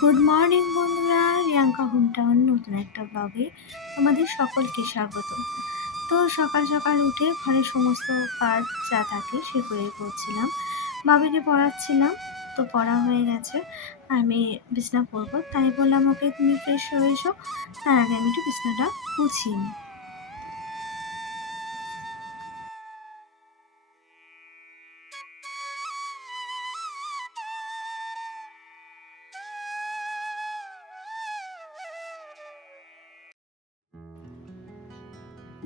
Good morning বন্ধুরা, Riyanka hometown নতুন একটা ব্লগে তোমাদের সকলকে স্বাগত। তো সকাল সকাল উঠে ঘরের সমস্ত কাজ যা থাকে সেগুলোই করছিলাম, বাবাকে পড়াচ্ছিলাম। তো পড়া হয়ে গেছে, আমি বিছনা করবো, তাই বললাম ওকে তুমি ফ্রেশ হয়ে এসো, তার আগে আমি একটু বিছনাটা গুছিয়ে নিই।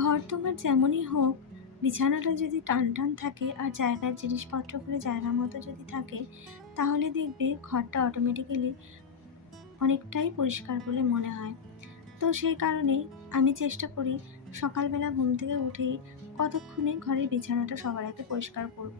ঘর তোমার যেমনই হোক, বিছানাটা যদি টান টান থাকে আর জায়গার জিনিসপত্রগুলো জায়গা মতো যদি থাকে, তাহলে দেখবে ঘরটা অটোমেটিক্যালি অনেকটাই পরিষ্কার বলে মনে হয়। তো সেই কারণেই আমি চেষ্টা করি সকালবেলা ঘুম থেকে উঠেই কতক্ষণে ঘরের বিছানাটা সবার আগে পরিষ্কার করব।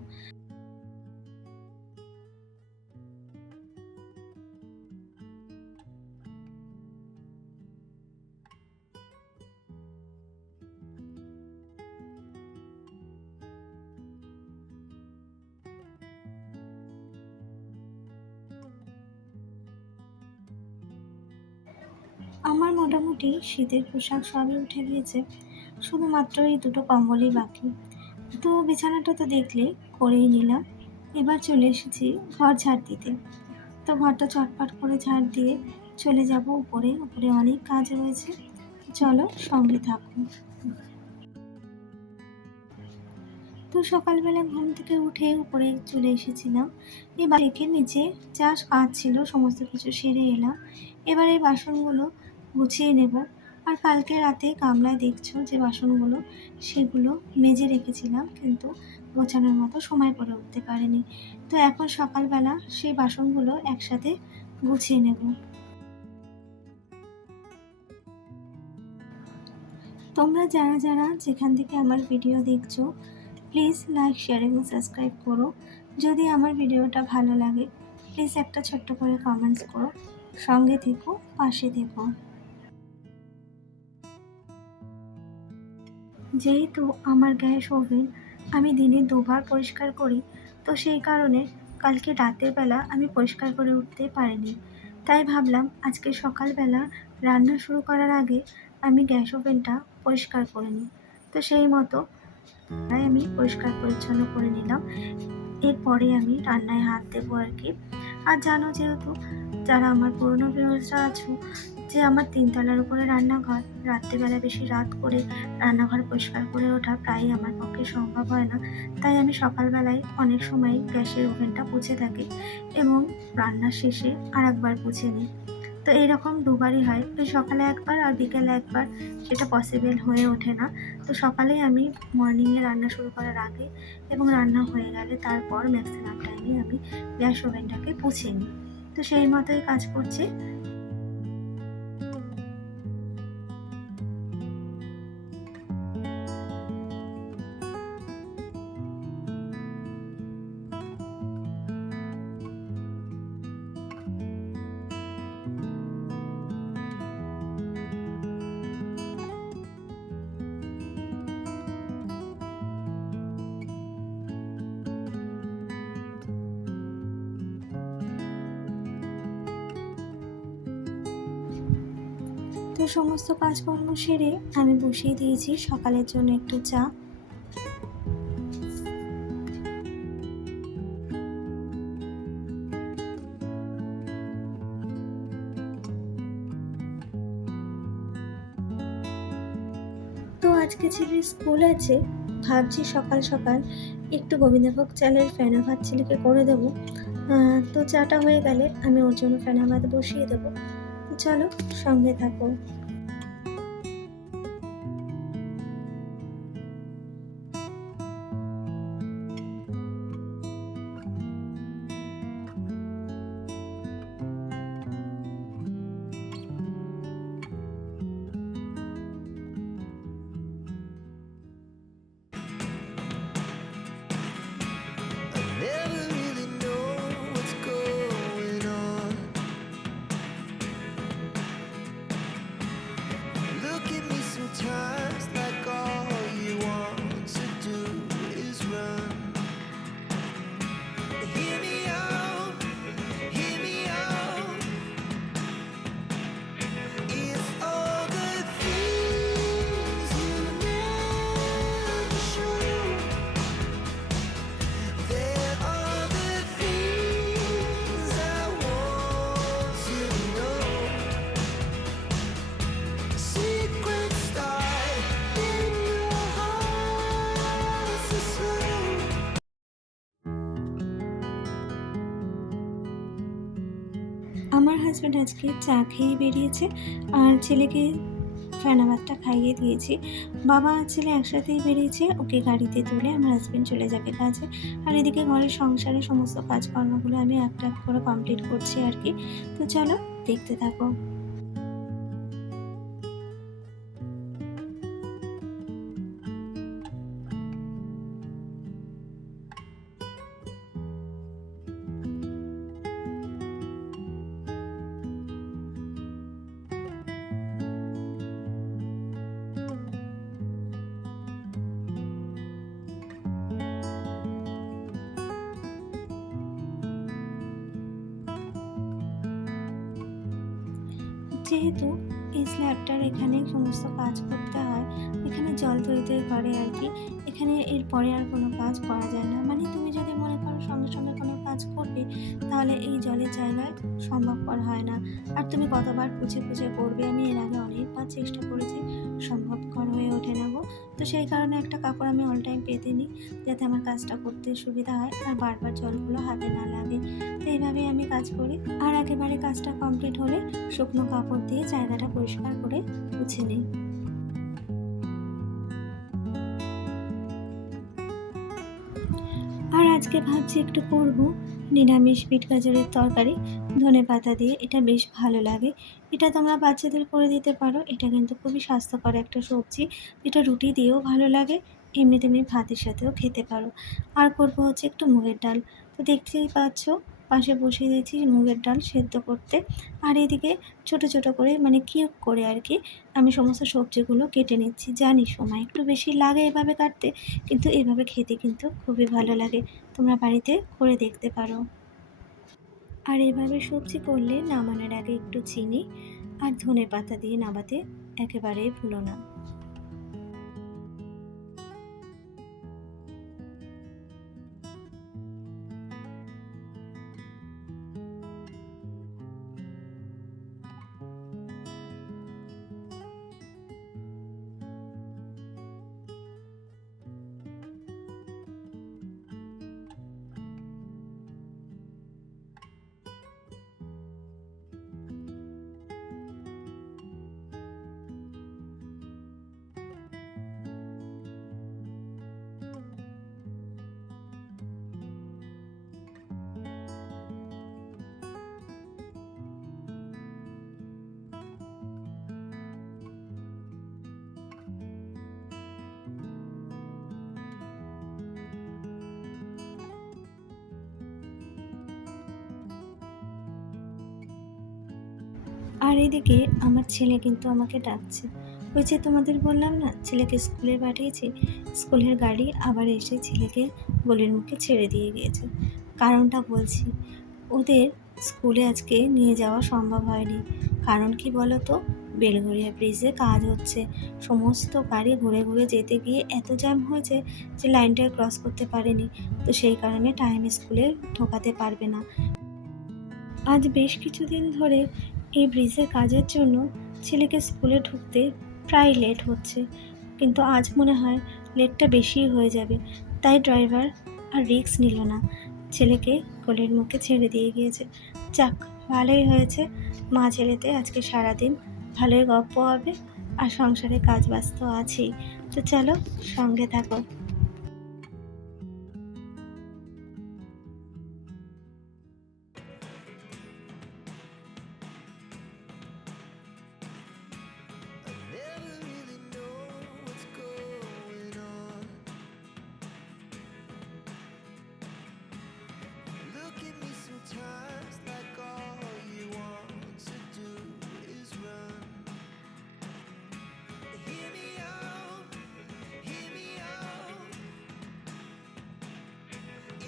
আমার মোটামুটি শীতের পোশাক সবই উঠে গিয়েছে, শুধুমাত্র এই দুটো কম্বলই বাকি। তো বিছানাটা তো দেখলে করেই নিলাম, এবার চলে এসেছি ঘর ঝাড় দিতে। তো ঘরটা চটপট করে ঝাড় দিয়ে চলে যাব উপরে, উপরে অনেক কাজ রয়েছে। চলো সঙ্গে থাকুন। তো সকালবেলা ঘুম থেকে উঠে উপরে চলে এসেছিলাম, এবার রেখে নিচে যা কাজ ছিল সমস্ত কিছু সেরে এলাম। এবার এই বাসনগুলো গুছিয়ে নেব। আর কালকে রাতে গামলায় দেখছো যে বাসনগুলো, সেগুলো মেজে রেখেছিলাম, কিন্তু গোছানোর মতো সময় করে উঠতে পারিনি। তো এখন সকালবেলা সেই বাসনগুলো একসাথে গুছিয়ে নেব। তোমরা যারা যারা যেখান থেকে আমার ভিডিও দেখছো, প্লিজ লাইক, শেয়ার এবং সাবস্ক্রাইব করো। যদি আমার ভিডিওটা ভালো লাগে, প্লিজ একটা ছোট্ট করে কমেন্টস করো। সঙ্গে থেকো, পাশে থেকো। যেহেতু আমার গ্যাস ওভেন আমি দিনে দুবার পরিষ্কার করি, তো সেই কারণে কালকে রাতের বেলা আমি পরিষ্কার করে উঠতে পারিনি। তাই ভাবলাম আজকে সকালবেলা রান্না শুরু করার আগে আমি গ্যাস ওভেনটা পরিষ্কার করে নিই। তো সেই মতো তাই আমি পরিষ্কার পরিচ্ছন্ন করে নিলাম। এরপরে আমি রান্নায় হাত দেবো আর কি। আর জানো, যেহেতু যারা আমার পুরনো ভিউয়ার্সরা আছো, যে আমার 3 তলার উপরে রান্নাঘর, রাত্রেবেলা বেশি রাত করে রান্নাঘর পরিষ্কার করে ওঠা প্রায়ই আমার পক্ষে সম্ভব হয় না। তাই আমি সকালবেলায় অনেক সময় গ্যাসের ওভেনটা মুছে থাকি এবং রান্নার শেষে আর একবার মুছে নিই। তো এইরকম দুবারই হয়, ওই সকালে একবার আর বিকেলে একবার, সেটা পসিবল হয়ে ওঠে না। তো সকালেই আমি মর্নিংয়ে রান্না শুরু করার আগে এবং রান্না হয়ে গেলে তারপর ম্যাক্সিমাম টাইমে আমি গ্যাস ওভেনটাকে পুছে নিই। তো সেই মতোই কাজ করছি। তো সমস্ত কাজকর্ম সেরে আমি বসিয়ে দিয়েছি সকালের জন্য একটু চা। তো আজকে ছেলের স্কুল আছে, ভাবছি সকাল সকাল একটু গোবিন্দভোগ চালের ফেনা ভাত ছেলেকে করে দেবো। তো চাটা হয়ে গেলে আমি ওর জন্য ফেনা ভাত বসিয়ে দেবো। তো চলো সঙ্গে থাকো। Never really know what's going on. আমার হাজব্যান্ড আজকে চা খেয়ে বেরিয়েছে, আর ছেলেকে ফেনা ভাতটা খাইয়ে দিয়েছি। বাবা আর ছেলে একসাথেই বেরিয়েছে, ওকে গাড়িতে তুলে আমার হাজব্যান্ড চলে যাবে কাজে। আর এদিকে ঘরের সংসারের সমস্ত কাজকর্মগুলো আমি একটা একটা করে কমপ্লিট করছি আর কি। তো চলো দেখতে থাকো। যেহেতু এই স্ল্যাবটার এখানে সমস্ত কাজ করতে হয়, এখানে জল তৈ তৈ করে আর কি। এখানে এরপরে আর কোনো কাজ করা যায় না। মানে তুমি যদি মনে করো সঙ্গে সঙ্গে কোনো কাজ করবে, তাহলে এই জলের জায়গায় সম্ভবপর হয় না। আর তুমি কতবার পুছে পুছে করবে, আমি এর আগে অনেকবার চেষ্টা করেছি, সম্ভবপর হয়ে ওঠে না গো। তো সেই কারণে একটা কাপড় আমি অল টাইম পেতে নিই, যাতে আমার কাজটা করতে সুবিধা হয় আর বারবার জলগুলো হাতে না লাগে। তো এইভাবেই আমি কাজ করি। আর একেবারে কাজটা কমপ্লিট হলে শুকনো কাপড় দিয়ে জায়গাটা পরিষ্কার করে মুছে নিই। আর আজকে ভাবছি একটু করব নিরামিষ বিট গাজরের তরকারি ধনেপাতা দিয়ে। এটা বেশ ভালো লাগে। এটা তোমরা বাচ্চাদের করে দিতে পারো। এটা কিন্তু খুবই স্বাস্থ্যকর একটা সবজি। এটা রুটি দিয়েও ভালো লাগে, এমনি তুমি ভাতের সাথেও খেতে পারো। আর করব হচ্ছে একটু মুগের ডাল। তো দেখতেই পাচ্ছ, পাশে বসিয়ে দিয়েছি মুগের ডাল সেদ্ধ করতে। আর এদিকে ছোট ছোট করে মানে কিউব করে আর কি আমি সমস্ত সবজিগুলো কেটে নিচ্ছি। জানি সময় একটু বেশি লাগে এভাবে কাটতে, কিন্তু এভাবে খেতে কিন্তু খুবই ভালো লাগে। তোমরা বাড়িতে করে দেখতে পারো। আর এভাবে সবজি করলে নামানোর আগে একটু চিনি আর ধনেপাতা দিয়ে নামাতে একেবারেই ভুলো না। আর এদিকে আমার ছেলে কিন্তু আমাকে ডাকছে। ওই যে তোমাদের বললাম না, ছেলেকে স্কুলে পাঠিয়েছি, স্কুলের গাড়ি আবার এসে ছেলেকে গলির মুখে ছেড়ে দিয়ে গিয়েছে। কারণটা বলছি, ওদের স্কুলে আজকে নিয়ে যাওয়া সম্ভব হয়নি। কারণ কি বলো তো, বেলঘরিয়া ব্রিজে কাজ হচ্ছে। সমস্ত গাড়ি ঘুরে ঘুরে যেতে গিয়ে এত জ্যাম হয়েছে যে লাইনটা ক্রস করতে পারেনি। তো সেই কারণে টাইম স্কুলে ঢোকাতে পারবে না। আজ বেশ কিছুদিন ধরে এই ব্রিজের কাজের জন্য ছেলেকে স্কুলে ঢুকতে প্রায় লেট হচ্ছে, কিন্তু আজ মনে হয় লেটটা বেশিই হয়ে যাবে। তাই ড্রাইভার আর রিস্ক নিল না, ছেলেকে গলির মুখে ছেড়ে দিয়ে গিয়েছে। যাক, ভালোই হয়েছে। মা ছেলেতে আজকে সারাদিন ভালোই গপ্প হবে, আর সংসারে কাজ বাজ তো আছেই। তো চলো, সঙ্গে থাকো। I never really know what's going on. Look at me sometimes like all you want to do is run. Hear me out, hear me out.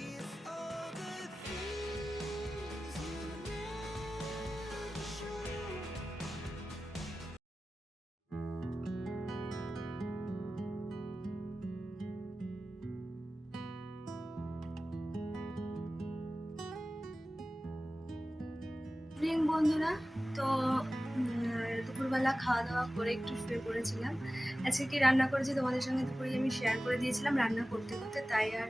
It's all the things you never show. প্রিয় বন্ধুরা, তো দুপুরবেলা খাওয়া দাওয়া করে একটু শুয়ে পড়েছিলাম। আজকে কি রান্না করেছি তোমাদের সঙ্গে দুপুরে আমি শেয়ার করে দিয়েছিলাম রান্না করতে করতে, তাই আর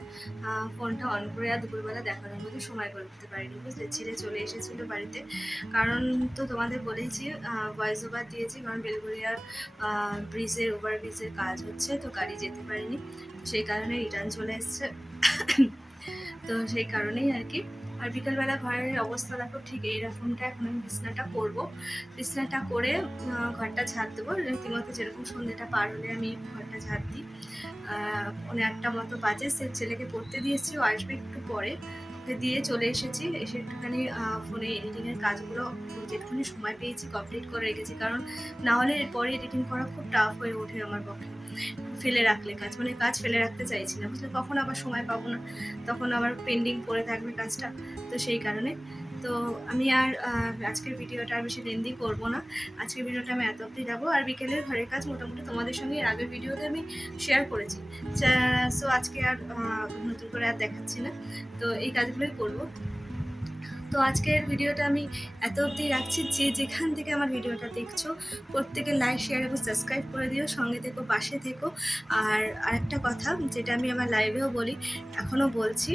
ফোনটা অন করে আর দুপুরবেলা দেখানোর মধ্যে সময় করে উঠতে পারিনি, বুঝলে। ছেলে চলে এসেছিল বাড়িতে, কারণ তো তোমাদের বলেইছি, ভয়েস ওভার দিয়েছি, কারণ বেলঘরিয়ার ব্রিজের ওভার ব্রিজের কাজ হচ্ছে, তো গাড়ি যেতে পারিনি, সেই কারণে রিটার্ন চলে এসছে। তো সেই কারণেই আর কি। আর বিকেলবেলা ঘরের অবস্থা দেখো ঠিক এইরকমটা। এখন আমি বিছনাটা করবো, বিছনাটা করে ঘরটা ঝাড় দেবো রীতিমতো, যেরকম সন্ধ্যেটা পার হলে আমি ঘরটা ঝাড় দিই। 8:30 মতো বাজে, সে ছেলেকে পড়তে দিয়েছি, ও আসবে একটু পরে, ওকে দিয়ে চলে এসেছি। এসে একটুখানি ফোনে এডিটিংয়ের কাজগুলো যেটুখানি সময় পেয়েছি কমপ্লিট করে রেখেছি, কারণ না হলে এরপরে এডিটিং করা খুব টাফ হয়ে ওঠে আমার পক্ষে। ফেলে রাখলে কাজ, মানে কাজ ফেলে রাখতে চাইছি না, বুঝলে। কখন আবার সময় পাবো না, তখন আবার পেন্ডিং পড়ে থাকবে কাজটা, তো সেই কারণে। তো আমি আর আজকের ভিডিওটা আর বেশি লেন্দি করবো না। আজকের ভিডিওটা আমি এত অবধি যাবো। আর বিকেলের ঘরের কাজ মোটামুটি তোমাদের সঙ্গে এর আগের ভিডিওতে আমি শেয়ার করেছি, সো আজকে আর নতুন করে আর দেখাচ্ছি না। তো এই কাজগুলোই করবো। তো আজকের ভিডিওটা আমি এত অবধি রাখছি। যে যেখান থেকে আমার ভিডিওটা দেখছো প্রত্যেকে লাইক শেয়ার এবং সাবস্ক্রাইব করে দিও, সঙ্গে থেকো, পাশে থেকো। আর আরেকটা কথা যেটা আমি আমার লাইভেও বলি, এখনও বলছি,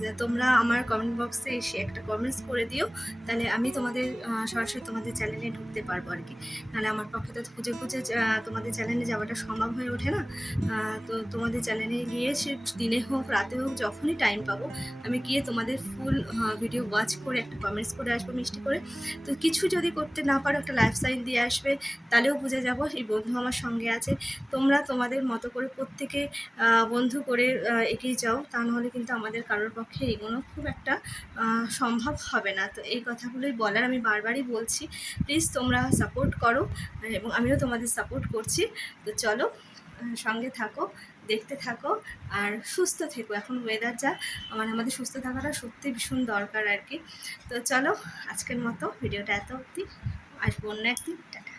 যে তোমরা আমার কমেন্ট বক্সে এসে একটা কমেন্টস করে দিও, তাহলে আমি তোমাদের সরাসরি তোমাদের চ্যানেলে ঢুকতে পারবো আর কি। নাহলে আমার পক্ষে তো খুঁজে খুঁজে তোমাদের চ্যানেলে যাওয়াটা সম্ভব হয়ে ওঠে না। তো তোমাদের চ্যানেলে গিয়ে সে দিনে হোক রাতে হোক যখনই টাইম পাবো আমি গিয়ে তোমাদের ফুল ভিডিও ওয়াচ করে একটা কমেন্টস করে আসবো মিষ্টি করে। তো কিছু যদি করতে না পারো একটা লাইফ সাইন দিয়ে আসবে, তাহলেও বুঝে যাবো এই বন্ধু আমার সঙ্গে আছে। তোমরা তোমাদের মতো করে প্রত্যেকে বন্ধু করে এগিয়ে যাও, তা নাহলে কিন্তু আমাদের কারোর পক্ষে এগোনো খুব একটা সম্ভব হবে না। তো এই কথাগুলোই বলার, আমি বারবারই বলছি, প্লিজ তোমরা সাপোর্ট করো এবং আমিও তোমাদের সাপোর্ট করছি। তো চলো, সঙ্গে থাকো, দেখতে থাকো, আর সুস্থ থেকো। এখন ওয়েদার যা, আমাদের সুস্থ থাকাটা সত্যি ভীষণ দরকার আর কি। তো চলো, আজকের মতো ভিডিওটা এত অবধি, আসবো অন্য একদিন। টাটা।